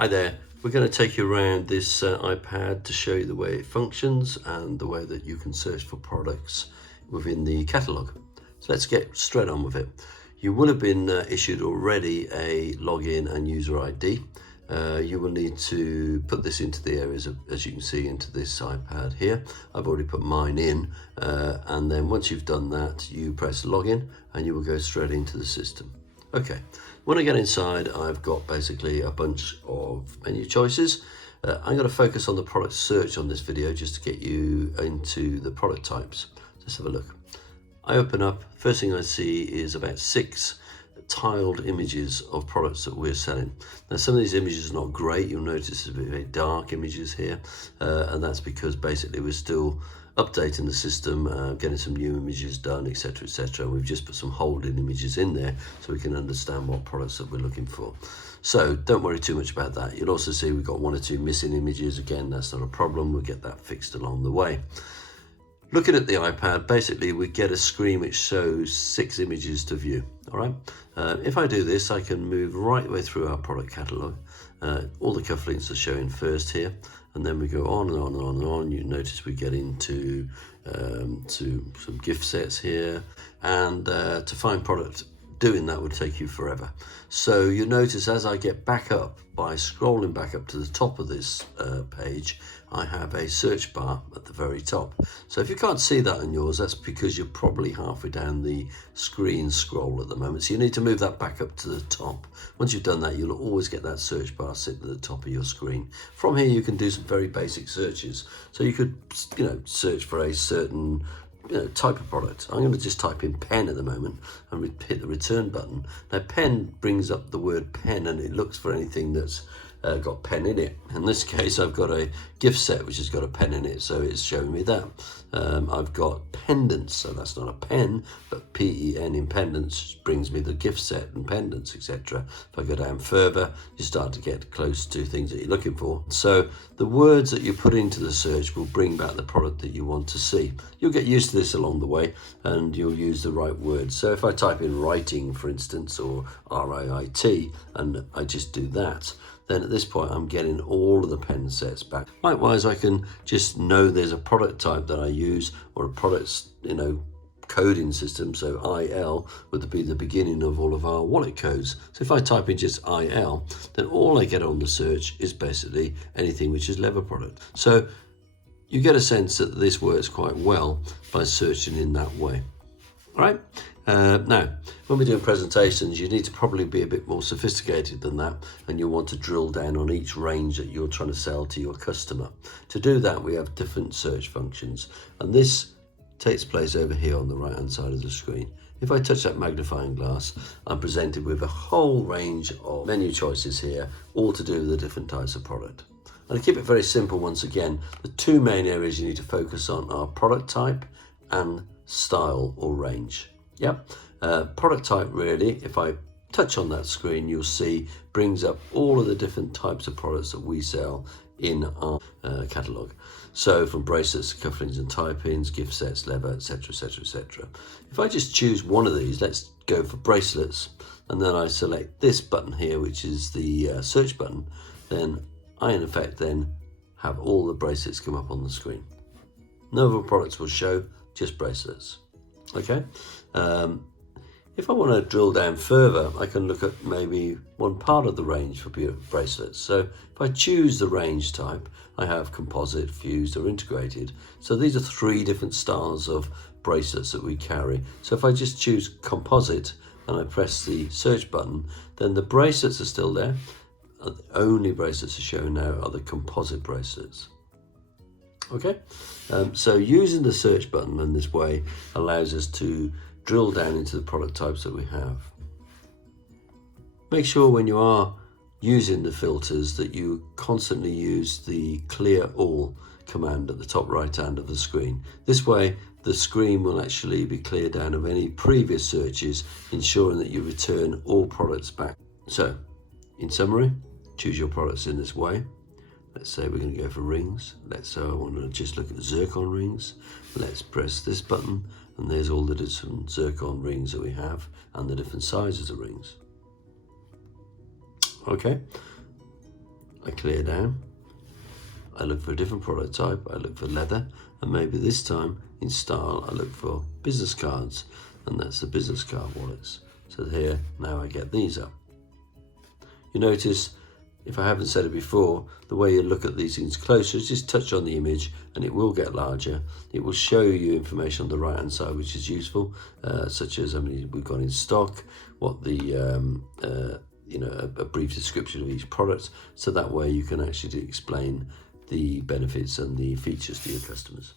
Hi there, we're going to take you around this iPad to show you the way it functions and the way that you can search for products within the catalogue. So let's get straight on with it. You will have been issued already a login and user ID. You will need to put this into the areas as you can see, into this iPad here. I've already put mine in, and then once you've done that, you press login and you will go straight into the system. Okay, when I get inside, I've got basically a bunch of menu choices. I'm going to focus on the product search on this video just to get you into the product types. Let's have a look. I open up, first thing I see is about 6 tiled images of products that we're selling. Now some of these images are not great. You'll notice there's very dark images here, and that's because basically we're still updating the system, getting some new images done, etc, etc. We've just put some holding images in there so we can understand what products that we're looking for. So don't worry too much about that. You'll also see we've got 1 or 2 missing images. Again, that's not a problem. We'll get that fixed along the way. Looking at the iPad, basically we get a screen which shows 6 images to view. All right. If I do this, I can move right the way through our product catalogue. All the cufflinks are showing first here, and then we go on and on and on and on. You notice we get into to some gift sets here, and to find product, doing that would take you forever. So you notice as I get back up, by scrolling back up to the top of this page, I have a search bar at the very top. So if you can't see that on yours, that's because you're probably halfway down the screen scroll at the moment. So you need to move that back up to the top. Once you've done that, you'll always get that search bar sitting at the top of your screen. From here, you can do some very basic searches. So you could, search for a certain type of product. I'm going to just type in pen at the moment and hit the return button. Now pen brings up the word pen and it looks for anything that's got pen in it. In this case, I've got a gift set which has got a pen in it, so it's showing me that. I've got pendants, so that's not a pen, but P-E-N in pendants brings me the gift set and pendants, etc. If I go down further, you start to get close to things that you're looking for. So the words that you put into the search will bring back the product that you want to see. You'll get used to this along the way and you'll use the right words. So if I type in writing, for instance, or R-I-I-T, and I just do that, then at this point I'm getting all of the pen sets back. Likewise, I can just know there's a product type that I use, or a product, coding system. So IL would be the beginning of all of our wallet codes. So if I type in just IL, then all I get on the search is basically anything which is leather product. So you get a sense that this works quite well by searching in that way. All right. Now, when we're doing presentations, you need to probably be a bit more sophisticated than that, and you'll want to drill down on each range that you're trying to sell to your customer. To do that, we have different search functions, and this takes place over here on the right hand side of the screen. If I touch that magnifying glass, I'm presented with a whole range of menu choices here, all to do with the different types of product. And to keep it very simple, once again, the 2 main areas you need to focus on are product type and style or range. Yep, product type really, if I touch on that screen, you'll see brings up all of the different types of products that we sell in our catalogue. So from bracelets, cufflinks and tie-pins, gift sets, leather, etc, etc, etc. If I just choose one of these, let's go for bracelets, and then I select this button here, which is the search button, then I in effect then have all the bracelets come up on the screen. No other products will show, just bracelets. Okay. If I want to drill down further, I can look at maybe one part of the range for bracelets. So if I choose the range type, I have composite, fused or integrated. So these are 3 different styles of bracelets that we carry. So if I just choose composite and I press the search button, then the bracelets are still there. The only bracelets are shown now are the composite bracelets. Okay, so using the search button in this way allows us to drill down into the product types that we have. Make sure when you are using the filters that you constantly use the clear all command at the top right hand of the screen. This way the screen will actually be cleared down of any previous searches, ensuring that you return all products back. So in summary, choose your products in this way. Let's say we're going to go for rings. Let's say I want to just look at zircon rings. Let's press this button and there's all the different zircon rings that we have and the different sizes of rings. Okay. I clear down, I look for a different product type, I look for leather, and maybe this time in style I look for business cards, and that's the business card wallets. So here, now I get these up. You notice, if I haven't said it before, the way you look at these things closer is just touch on the image and it will get larger. It will show you information on the right hand side which is useful, such as how many we've got in stock, what the a brief description of each product, so that way you can actually explain the benefits and the features to your customers.